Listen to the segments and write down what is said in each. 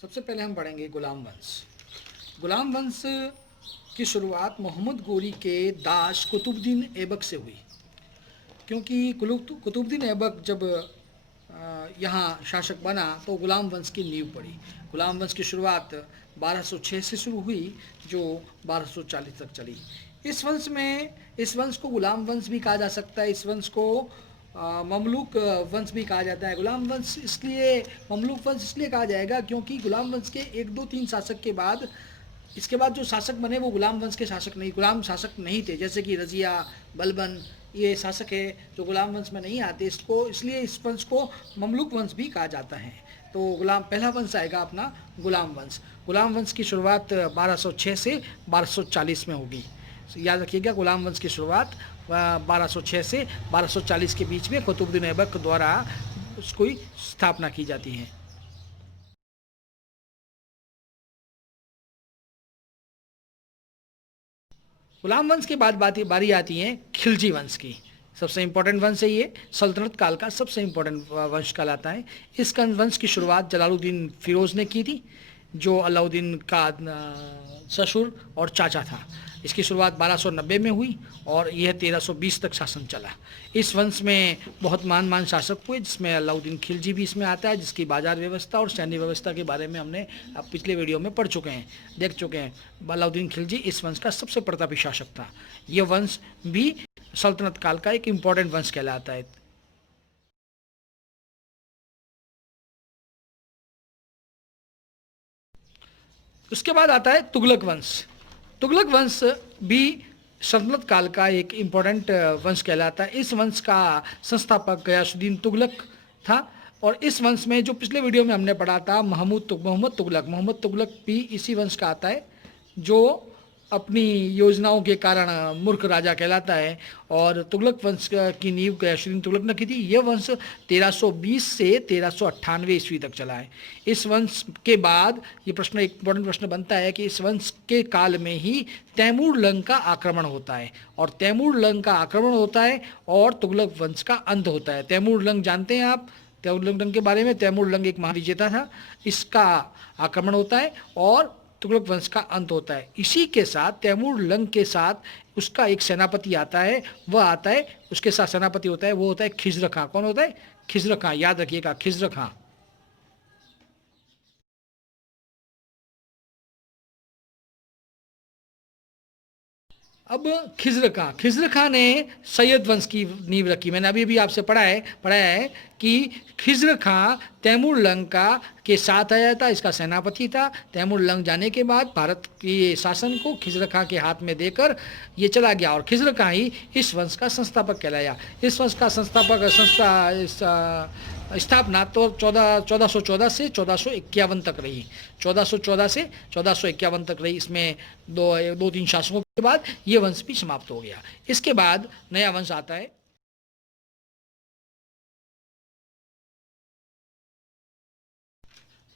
सबसे पहले हम पढ़ेंगे गुलाम वंश। गुलाम वंश की शुरुआत मोहम्मद गोरी के दास कुतुबुद्दीन ऐबक से हुई, क्योंकि कुतुबुद्दीन ऐबक जब यहाँ शासक बना तो गुलाम वंश की नींव पड़ी। गुलाम वंश की शुरुआत 1206 से शुरू हुई, जो 1240 तक चली। इस वंश को गुलाम वंश भी कहा जा सकता है। इस वंश को ममलूक वंश भी कहा जाता है। गुलाम वंश इसलिए ममलूक वंश इसलिए कहा जाएगा क्योंकि गुलाम वंश के 1 2 3 शासक के बाद, इसके बाद जो शासक बने वो गुलाम वंश के गुलाम शासक नहीं थे, जैसे कि रजिया, बलबन, ये शासक है जो गुलाम वंश में नहीं आते। इसलिए इस वंश को ममलूक वंश भी कहा जाता है। तो पहला वंश आएगा अपना गुलाम वंश। गुलाम वंश की शुरुआत 1206 से 1240 में होगी। याद रखिएगा, गुलाम वंश की शुरुआत 1206 से 1240 के बीच में कुतुबुद्दीन ऐबक द्वारा उसकी स्थापना की जाती है। गुलाम वंश के बाद बारी आती है खिलजी वंश की। सबसे इंपॉर्टेंट वंश है ये, सल्तनत काल का सबसे इंपॉर्टेंट वंश कहलाता है। इस वंश की शुरुआत जलालुद्दीन फिरोज ने की थी, जो अलाउद्दीन का ससुर और चाचा था। इसकी शुरुआत 1290 में हुई और यह 1320 तक शासन चला। इस वंश में बहुत महान शासक हुए, जिसमें अलाउद्दीन खिलजी भी इसमें आता है, जिसकी बाजार व्यवस्था और सैन्य व्यवस्था के बारे में हमने अब पिछले वीडियो में देख चुके हैं। अलाउद्दीन खिलजी इस वंश का सबसे प्रतापी शासक था। यह वंश भी सल्तनत काल का एक इम्पॉर्टेंट वंश कहलाता है। उसके बाद आता है तुगलक वंश। तुगलक वंश भी सल्तनत काल का एक इम्पॉर्टेंट वंश कहलाता है। इस वंश का संस्थापक गयासुद्दीन तुगलक था, और इस वंश में जो पिछले वीडियो में हमने पढ़ा था मोहम्मद तुगलक भी इसी वंश का आता है, जो अपनी योजनाओं के कारण मूर्ख राजा कहलाता है। और तुगलक वंश की नींव गयासुद्दीन तुगलक ने की थी। यह वंश 1320 से 1398 ईस्वी तक चला है। इस वंश के बाद ये प्रश्न, एक इम्पोर्टेंट प्रश्न बनता है कि इस वंश के काल में ही तैमूर लंग का आक्रमण होता है, और तैमूर लंग का आक्रमण होता है और तुगलक वंश का अंत होता है। तैमूर लंग जानते हैं आप तैमूर लंग के बारे में? तैमूर लंग एक महाविजेता था। इसका आक्रमण होता है और तुगलक वंश का अंत होता है। इसी के साथ तैमूर लंग के साथ उसका एक सेनापति आता है, वह आता है, उसके साथ सेनापति होता है, वो होता है खिज्र खां। कौन होता है? खिज्र खां। याद रखिएगा, खिज्र खां। अब खिज्र खां ने सैयद वंश की नींव रखी। मैंने अभी आपसे पढ़ाया है कि खिज्र खां तैमूर लंग का के साथ आया था, इसका सेनापति था। तैमूर लंग जाने के बाद भारत के शासन को खिज्र खां के हाथ में देकर ये चला गया, और खिज्र खां ही इस वंश का संस्थापक कहलाया। इस वंश का स्थापना तो 1414 से 1451 तक रही। 1414 से 1451 तक रही। इसमें दो तीन शासकों के बाद ये वंश भी समाप्त हो गया। इसके बाद नया वंश आता है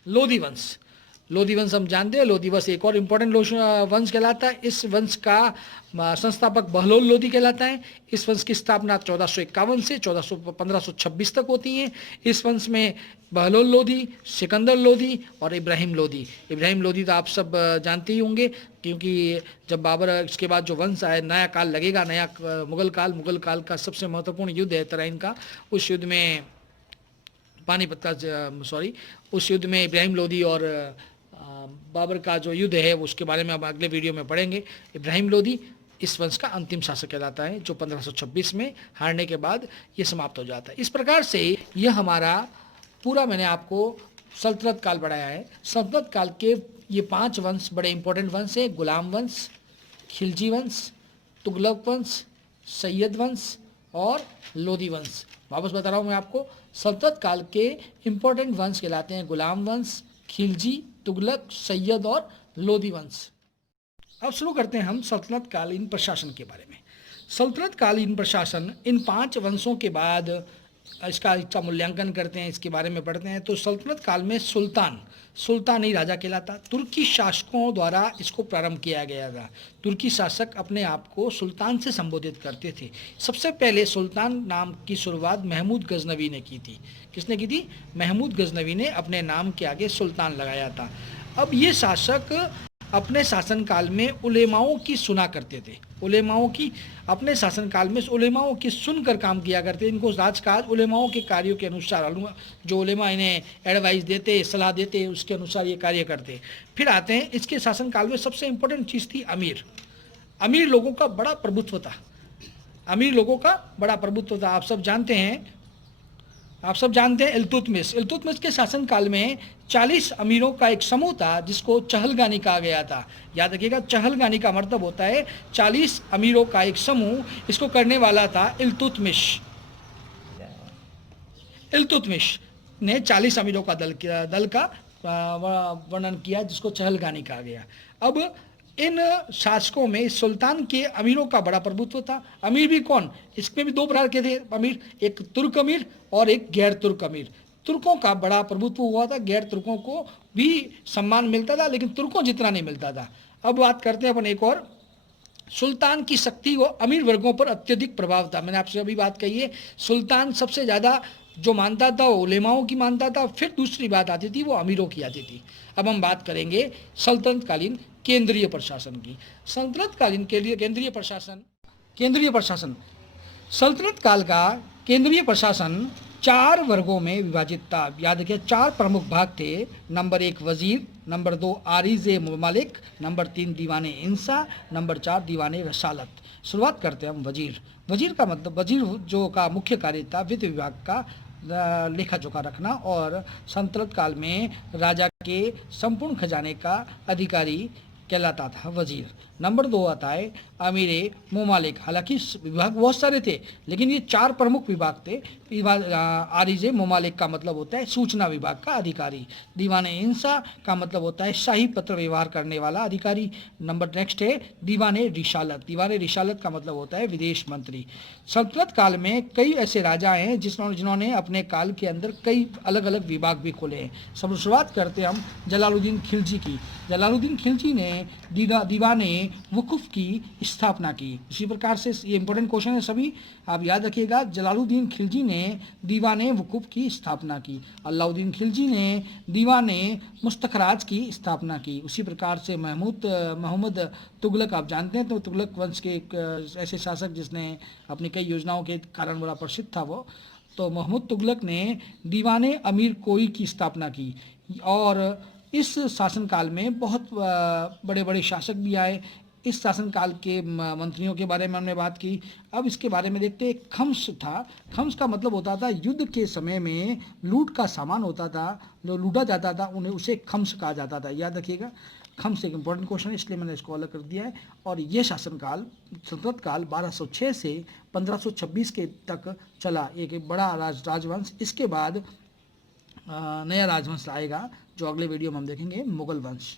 लोधी वंश। लोधी वंश हम जानते हैं। लोधी वंश एक और इम्पोर्टेंट वंश कहलाता है। इस वंश का संस्थापक बहलोल लोधी कहलाता है। इस वंश की स्थापना 1451 से 1526 तक होती है। इस वंश में बहलोल लोधी, सिकंदर लोधी और इब्राहिम लोधी तो आप सब जानते ही होंगे, क्योंकि जब बाबर, इसके बाद जो वंश आए, नया काल लगेगा, नया मुगल काल का सबसे महत्वपूर्ण युद्ध है तराइन का। उस युद्ध में उस युद्ध में इब्राहिम लोधी और बाबर का जो युद्ध है उसके बारे में अब अगले वीडियो में पढ़ेंगे। इब्राहिम लोधी इस वंश का अंतिम शासक कहलाता है, जो 1526 में हारने के बाद ये समाप्त हो जाता है। इस प्रकार से यह हमारा पूरा, मैंने आपको सल्तनत काल पढ़ाया है। सल्तनत काल के ये 5 वंश बड़े इंपॉर्टेंट वंश हैं: गुलाम वंश, खिलजी वंश, तुगलक वंश, सैयद वंश और लोधी वंश। वापस बता रहा हूँ मैं आपको, सल्तनत काल के इंपॉर्टेंट वंश कहलाते हैं गुलाम वंश, खिलजी, तुगलक, सैयद और लोधी वंश। अब शुरू करते हैं हम सल्तनत कालीन प्रशासन के बारे में। सल्तनत कालीन प्रशासन इन 5 वंशों के बाद इसका इसका मूल्यांकन करते हैं, इसके बारे में पढ़ते हैं, तो सल्तनत काल में सुल्तानी राजा कहलाता। तुर्की शासकों द्वारा इसको प्रारंभ किया गया था। तुर्की शासक अपने आप को सुल्तान से संबोधित करते थे। सबसे पहले सुल्तान नाम की शुरुआत महमूद गजनवी ने की थी। किसने की थी? महमूद गजनवी ने अपने नाम के आगे सुल्तान लगाया था। अब ये शासक अपने शासनकाल में उलेमाओं की सुना करते थे। उलेमाओं की अपने शासनकाल में उलेमाओं की सुनकर काम किया करते। इनको राजकाज उलेमाओं के कार्यों के अनुसार, जो उलेमा इन्हें एडवाइस देते, सलाह देते, उसके अनुसार ये कार्य करते। फिर आते हैं इसके शासनकाल में सबसे इम्पोर्टेंट चीज़ थी अमीर। अमीर लोगों का बड़ा प्रभुत्व था। अमीर लोगों का बड़ा प्रभुत्व था। आप सब जानते हैं इल्तुतमिश के शासनकाल में 40 अमीरों का एक समूह था जिसको चहलगानी कहा गया था। याद रखिएगा, चहलगानी का मतलब होता है 40 अमीरों का एक समूह। इसको करने वाला था इल्तुतमिश ने 40 अमीरों का दल का वर्णन किया, जिसको चहलगानी कहा गया। अब इन शासकों में सुल्तान के अमीरों का बड़ा प्रभुत्व था। अमीर भी कौन? इसमें भी दो प्रकार के थे अमीर, एक तुर्क अमीर और एक गैर तुर्क अमीर। तुर्कों का बड़ा प्रभुत्व हुआ था, गैर तुर्कों को भी सम्मान मिलता था, लेकिन तुर्कों जितना नहीं मिलता था। अब बात करते हैं अपन एक और। सुल्तान की शक्ति व अमीर वर्गों पर अत्यधिक प्रभाव था। मैंने आपसे अभी बात कही है, सुल्तान सबसे ज़्यादा जो मानता था वो उलेमाओं की मानता था, फिर दूसरी बात आती थी वो अमीरों की आती थी। अब हम बात करेंगे सल्तनत कालीन केंद्रीय प्रशासन की। सल्तनत कालीन के लिए केंद्रीय प्रशासन सल्तनत काल का केंद्रीय प्रशासन 4 वर्गों में विभाजित था। याद रखिए, 4 प्रमुख भाग थे। नंबर 1 वजीर, नंबर 2 आरिज ममालिक, नंबर 3 दीवाने इंसा, नंबर 4 दीवाने रसालत। शुरुआत करते हैं हम वजीर का मतलब, वजीर जो का मुख्य कार्य था वित्त विभाग का लेखा जोखा रखना और सल्तनत काल में राजा के संपूर्ण खजाने का अधिकारी कहलाता था वजीर। नंबर 2 आता है अमीरे ममालिक। हालांकि विभाग बहुत सारे थे, लेकिन ये 4 प्रमुख विभाग थे। आरिजे ममालिक का मतलब होता है सूचना विभाग का अधिकारी। दीवाने इंसा का मतलब होता है शाही पत्र व्यवहार करने वाला अधिकारी। नंबर नेक्स्ट है दीवाने रिसालत का मतलब होता है विदेश मंत्री। सल्तनत काल में कई ऐसे राजा हैं जिन्होंने अपने काल के अंदर कई अलग अलग विभाग भी खोले हैं। शुरुआत करते हैं हम जलालुद्दीन खिलजी की। जलालुद्दीन खिलजी ने दीवाने वकुफ की स्थापना की। इसी प्रकार से ये इंपॉर्टेंट क्वेश्चन है, सभी आप याद रखिएगा। जलालुद्दीन खिलजी ने दीवाने वकुफ की स्थापना की। अलाउद्दीन खिलजी ने दीवाने मुस्तखराज की स्थापना की। उसी प्रकार से मोहम्मद तुगलक, आप जानते हैं, तो तुगलक वंश के एक ऐसे शासक जिसने अपनी कई योजनाओं के कारण बड़ा प्रसिद्ध था वो। तो मोहम्मद तुगलक ने दीवाने अमीर कोई की स्थापना की। और इस शासनकाल में बहुत बड़े बड़े शासक भी आए। इस शासनकाल के मंत्रियों के बारे में हमने बात की। अब इसके बारे में देखते हैं। खम्स था। खम्स का मतलब होता था युद्ध के समय में लूट का सामान होता था, जो लूटा जाता था उन्हें उसे खम्स कहा जाता था। याद रखिएगा, खम्स एक इंपॉर्टेंट क्वेश्चन है, इसलिए मैंने इसको अलग कर दिया है। और ये शासनकाल सल्तनत काल 1206 से 1526 के तक चला, एक बड़ा राजवंश। इसके बाद नया राजवंश आएगा जो अगले वीडियो में हम देखेंगे, मुगल वंश।